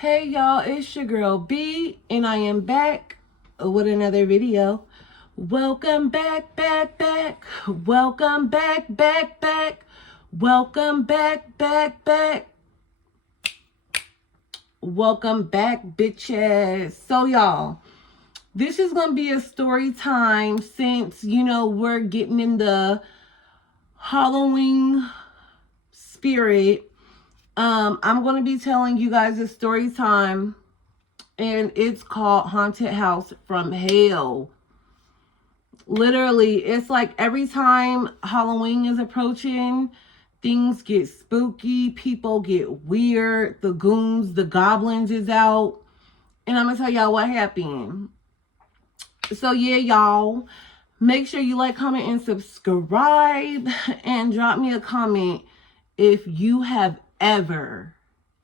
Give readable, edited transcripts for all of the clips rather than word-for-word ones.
Hey y'all, it's your girl B, and I am back with another video. Welcome back, back, back. Welcome back, back, back. Welcome back, back, back. Welcome back, bitches. So y'all, this is going to be a story time since, we're getting in the Halloween spirit. I'm going to be telling you guys a story time, and it's called Haunted House from Hell. Literally, it's like every time Halloween is approaching, things get spooky, people get weird, the goons, the goblins is out, and I'm going to tell y'all what happened. So yeah, y'all, make sure you like, comment, and subscribe, and drop me a comment if you have ever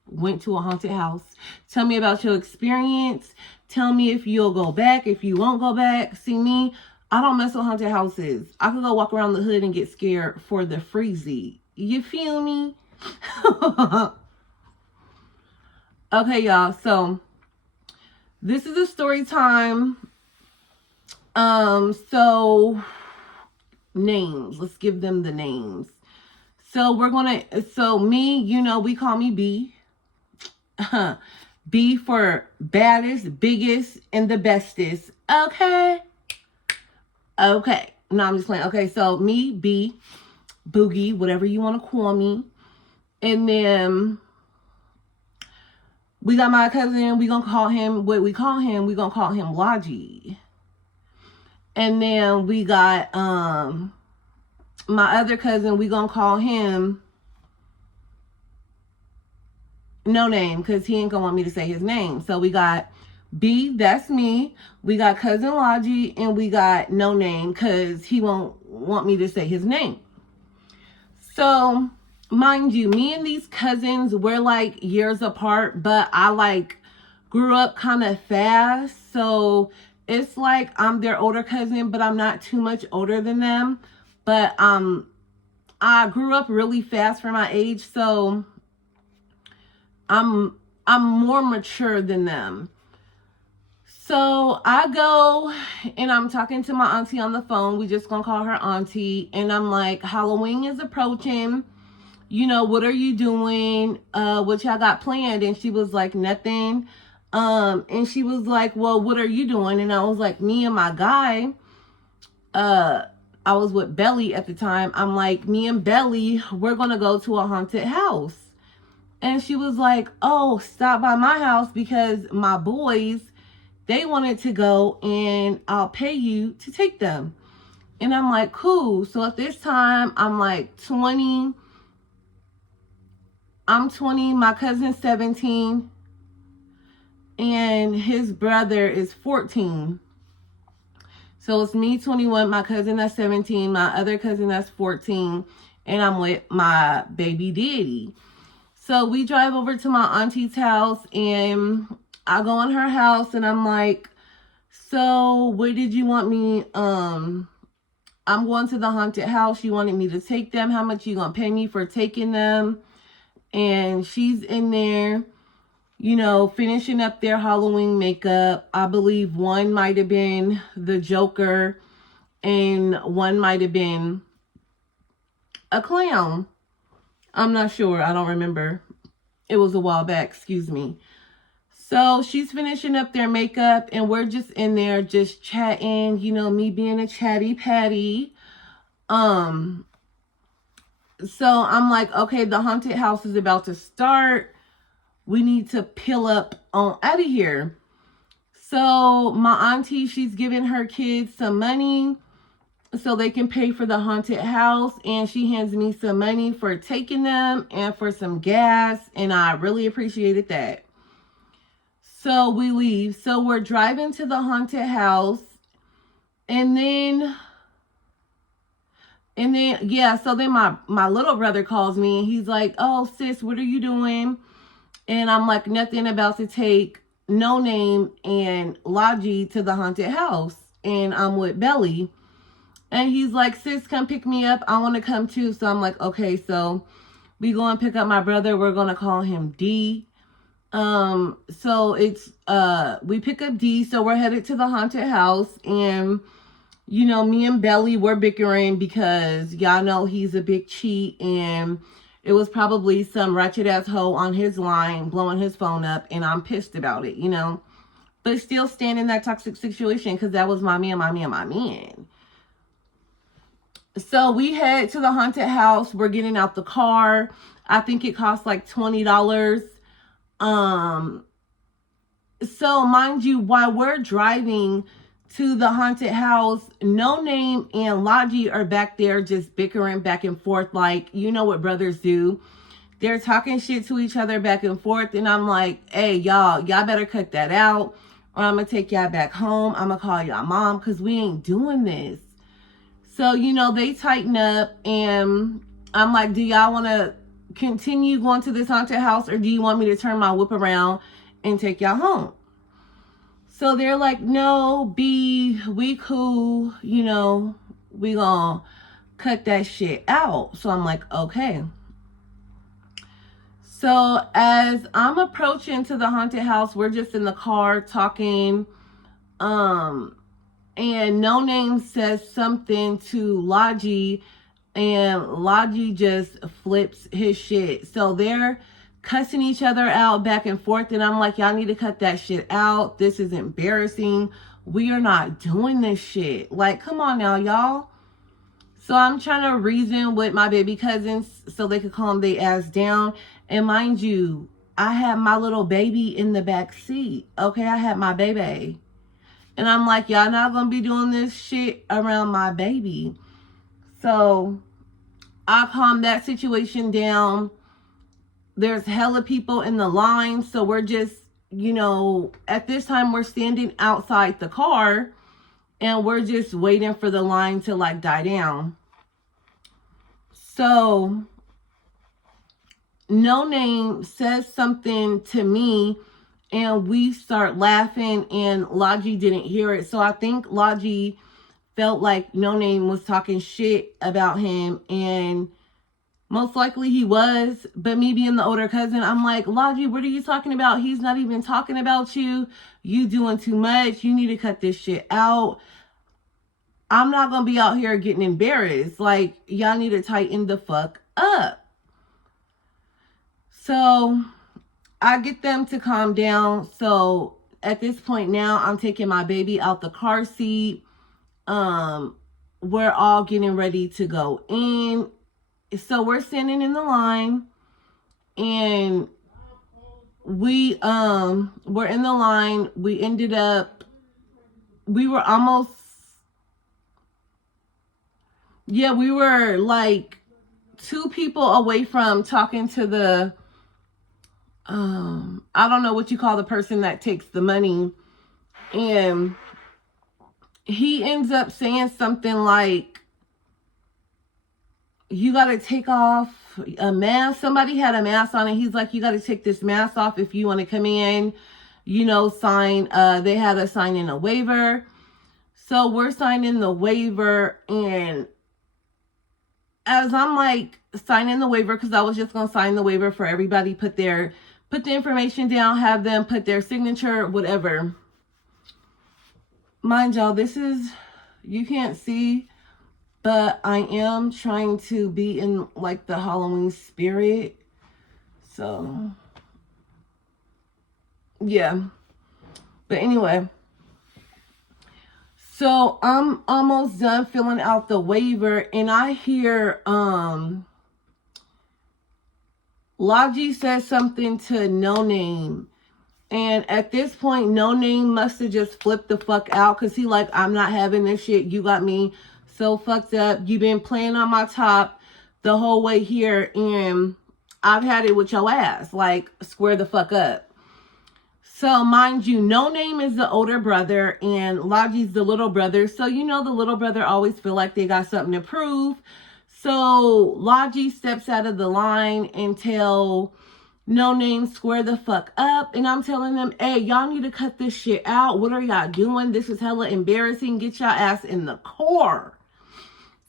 went to a haunted house. Tell me about your experience. Tell me if you'll go back, if you won't go back. See me, I don't mess with haunted houses. I could go walk around the hood and get scared for the freezy. You feel me? Okay, y'all. So this is a story time. So names. Let's give them the names. So me, we call me B. B for baddest, biggest, and the bestest. Okay. No, I'm just playing. Okay, so me, B, Boogie, whatever you want to call me. And then we got my cousin. We gonna call him what we call him. We gonna call him Logie. And then we got my other cousin. We gonna call him No Name, because he ain't gonna want me to say his name. So we got B, that's me. We got cousin Logie, and we got No Name, because he won't want me to say his name. So, mind you, me and these cousins, we're like years apart, but I like grew up kind of fast. So it's like I'm their older cousin, but I'm not too much older than them. But I grew up really fast for my age, so I'm more mature than them. So I go and I'm talking to my auntie on the phone. We just gonna call her auntie. And I'm like, Halloween is approaching. What are you doing? What y'all got planned? And she was like, nothing. And she was like, well, what are you doing? And I was like, me and my guy, I was with Belly at the time. I'm like, me and Belly, we're gonna go to a haunted house. And she was like, oh, stop by my house because my boys, they wanted to go and I'll pay you to take them. And I'm like, cool. So at this time, I'm like 20. I'm 20. My cousin's 17. And his brother is 14. So it's me, 21. My cousin, that's 17. My other cousin, that's 14. And I'm with my baby daddy. So we drive over to my auntie's house, and I go in her house, and I'm like, so where did you want me? I'm going to the haunted house. You wanted me to take them. How much you gonna pay me for taking them? And she's in there, finishing up their Halloween makeup. I believe one might have been the Joker, and one might have been a clown. I'm not sure. I don't remember. It was a while back. Excuse me. So she's finishing up their makeup, and we're just in there just chatting, me being a chatty patty. So I'm like, okay, the haunted house is about to start. We need to peel up on out of here. So my auntie, she's giving her kids some money so they can pay for the haunted house, and she hands me some money for taking them and for some gas, and I really appreciated that. So we leave. So we're driving to the haunted house, and then so then my little brother calls me, and he's like, oh sis, what are you doing? And I'm like, nothing, about to take No Name and Logie to the haunted house, and I'm with Belly. And he's like, sis, come pick me up. I want to come too. So I'm like, okay. So we go and pick up my brother. We're going to call him D. So it's, we pick up D, so we're headed to the haunted house, and, you know, me and Belly were bickering because y'all know he's a big cheat, and it was probably some ratchet ass hoe on his line blowing his phone up, and I'm pissed about it, you know, but still staying in that toxic situation because that was my man, my man, my man. So we head to the haunted house. We're getting out the car. I think it cost like $20. So mind you, while we're driving to the haunted house, No Name and Logi are back there just bickering back and forth, like, you know what brothers do. They're talking shit to each other back and forth, and I'm like, hey, y'all better cut that out, or I'm gonna take y'all back home. I'm gonna call y'all mom, because we ain't doing this. So, you know, they tighten up, and I'm like, do y'all want to continue going to this haunted house, or do you want me to turn my whip around and take y'all home? So they're like, no, B, we cool, you know, we gonna cut that shit out. So I'm like, okay. So as I'm approaching to the haunted house, we're just in the car talking, and No Name says something to Logi, and Logi just flips his shit. So they're cussing each other out back and forth, and I'm like, y'all need to cut that shit out. This is embarrassing. We are not doing this shit. Like, come on now, y'all. So I'm trying to reason with my baby cousins so they could calm their ass down. And mind you, I had my little baby in the back seat. Okay, I had my baby. And I'm like, y'all not gonna be doing this shit around my baby. So I calmed that situation down. There's hella people in the line, so we're just, you know, at this time we're standing outside the car, and we're just waiting for the line to like die down. So No Name says something to me, and we start laughing, and Logi didn't hear it. So I think Logi felt like No Name was talking shit about him, and most likely he was, but me being the older cousin, I'm like, Logi, what are you talking about? He's not even talking about you. You doing too much. You need to cut this shit out. I'm not going to be out here getting embarrassed. Like, y'all need to tighten the fuck up. So I get them to calm down. So at this point now, I'm taking my baby out the car seat. We're all getting ready to go in. So we're standing in the line, and we're in the line. We ended up, we were almost, we were like 2 people away from talking to the, I don't know what you call the person that takes the money. And he ends up saying something like, you got to take off a mask. Somebody had a mask on, and he's like, you got to take this mask off if you want to come in, you know, sign. They had us sign in a waiver. So we're signing the waiver, and as I'm like signing the waiver, because I was just going to sign the waiver for everybody, put the information down, have them put their signature, whatever. Mind y'all, this is, you can't see, but I am trying to be in like the Halloween spirit. So, yeah. But anyway. So I'm almost done filling out the waiver, and I hear Logi says something to No Name. And at this point, No Name must have just flipped the fuck out, because he like, I'm not having this shit. You got me so fucked up. You've been playing on my top the whole way here, and I've had it with your ass. Like, square the fuck up. So mind you, No Name is the older brother, and Logi's the little brother. So you know the little brother always feel like they got something to prove. So Logi steps out of the line and tell No Name square the fuck up. And I'm telling them, hey, y'all need to cut this shit out. What are y'all doing? This is hella embarrassing. Get y'all ass in the car.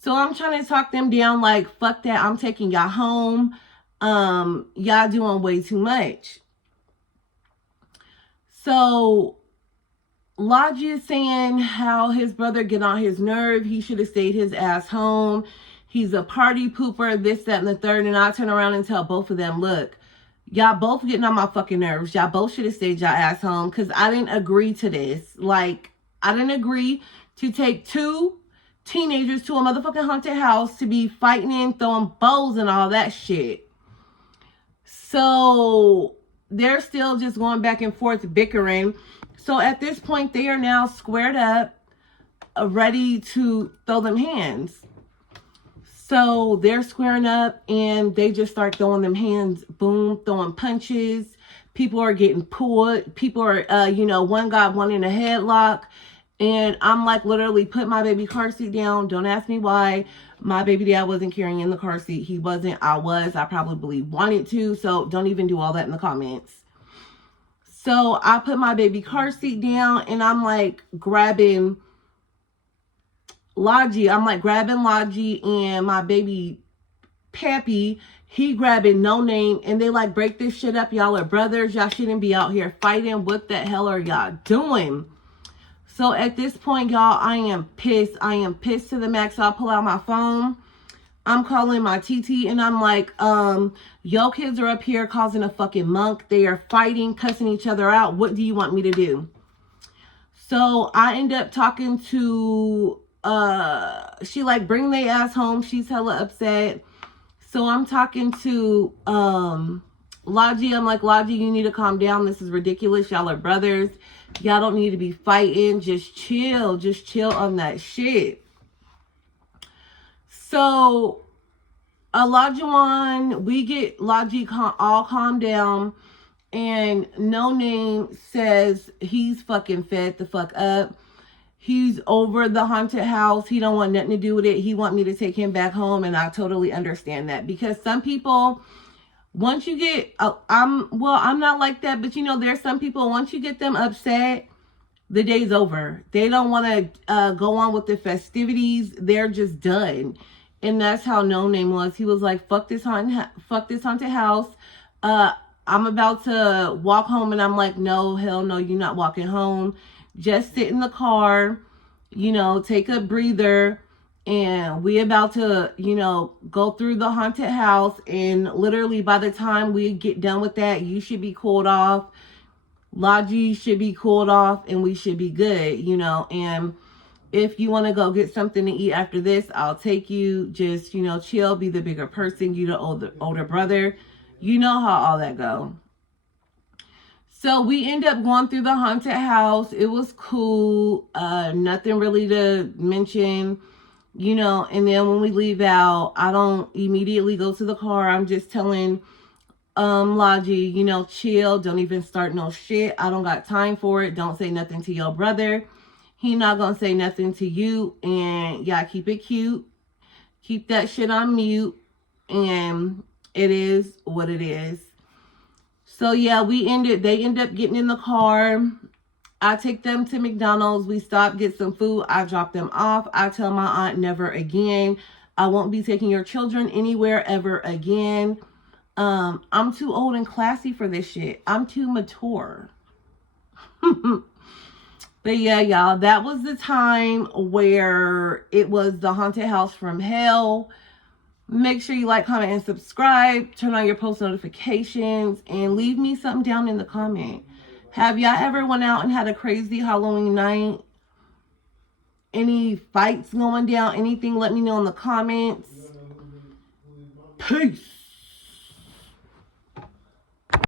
So I'm trying to talk them down like, fuck that. I'm taking y'all home. Y'all doing way too much. So Logi is saying how his brother get on his nerve. He should have stayed his ass home. He's a party pooper, this, that, and the third. And I turn around and tell both of them, look, y'all both getting on my fucking nerves. Y'all both should have stayed y'all ass home because I didn't agree to this. Like, I didn't agree to take 2 teenagers to a motherfucking haunted house to be fighting and throwing bows and all that shit. So they're still just going back and forth bickering. So at this point, they are now squared up, ready to throw them hands. So they're squaring up and they just start throwing them hands, boom, throwing punches. People are getting pulled. People are, one got one in a headlock. And I'm like, literally, put my baby car seat down. Don't ask me why. My baby dad wasn't carrying in the car seat. He wasn't. I was. I probably wanted to. So don't even do all that in the comments. So I put my baby car seat down and I'm like grabbing Logi. I'm like grabbing Logi and my baby Pappy. He grabbing No Name and they like, break this shit up. Y'all are brothers. Y'all shouldn't be out here fighting. What the hell are y'all doing? So at this point, y'all, I am pissed. I am pissed to the max. So I pull out my phone. I'm calling my TT and I'm like, yo kids are up here causing a fucking monk. They are fighting, cussing each other out. What do you want me to do? So I end up talking to, she like, bring their ass home. She's hella upset. So I'm talking to, Logi. I'm like, Logi, you need to calm down. This is ridiculous. Y'all are brothers. Y'all don't need to be fighting. Just chill. Just chill on that shit. So, Olajuwon, we get Logi all calmed down. And No Name says he's fucking fed the fuck up. He's over the haunted house. He don't want nothing to do with it. He want me to take him back home. And I totally understand that. Because some people, once you get, I'm not like that. But there's some people, once you get them upset, the day's over. They don't want to go on with the festivities. They're just done. And that's how No Name was. He was like, fuck this haunted house. I'm about to walk home. And I'm like, no, hell no, you're not walking home. Just sit in the car, take a breather. And we about to, go through the haunted house. And literally by the time we get done with that, you should be cooled off. Logi should be cooled off and we should be good, and if you want to go get something to eat after this, I'll take you. Just, chill, be the bigger person. You the older brother. You know how all that go. So we end up going through the haunted house. It was cool. Nothing really to mention, and then when we leave out, I don't immediately go to the car. I'm just telling Logi, chill. Don't even start no shit. I don't got time for it. Don't say nothing to your brother. He not gonna say nothing to you. And yeah, keep it cute. Keep that shit on mute. And it is what it is. So yeah, they end up getting in the car. I take them to McDonald's. We stop, get some food. I drop them off. I tell my aunt, never again. I won't be taking your children anywhere ever again. I'm too old and classy for this shit. I'm too mature. But yeah, y'all, that was the time where it was the haunted house from hell. Make sure you like, comment, and subscribe. Turn on your post notifications and leave me something down in the comment. Have y'all ever went out and had a crazy Halloween night? Any fights going down? Anything? Let me know in the comments. Peace.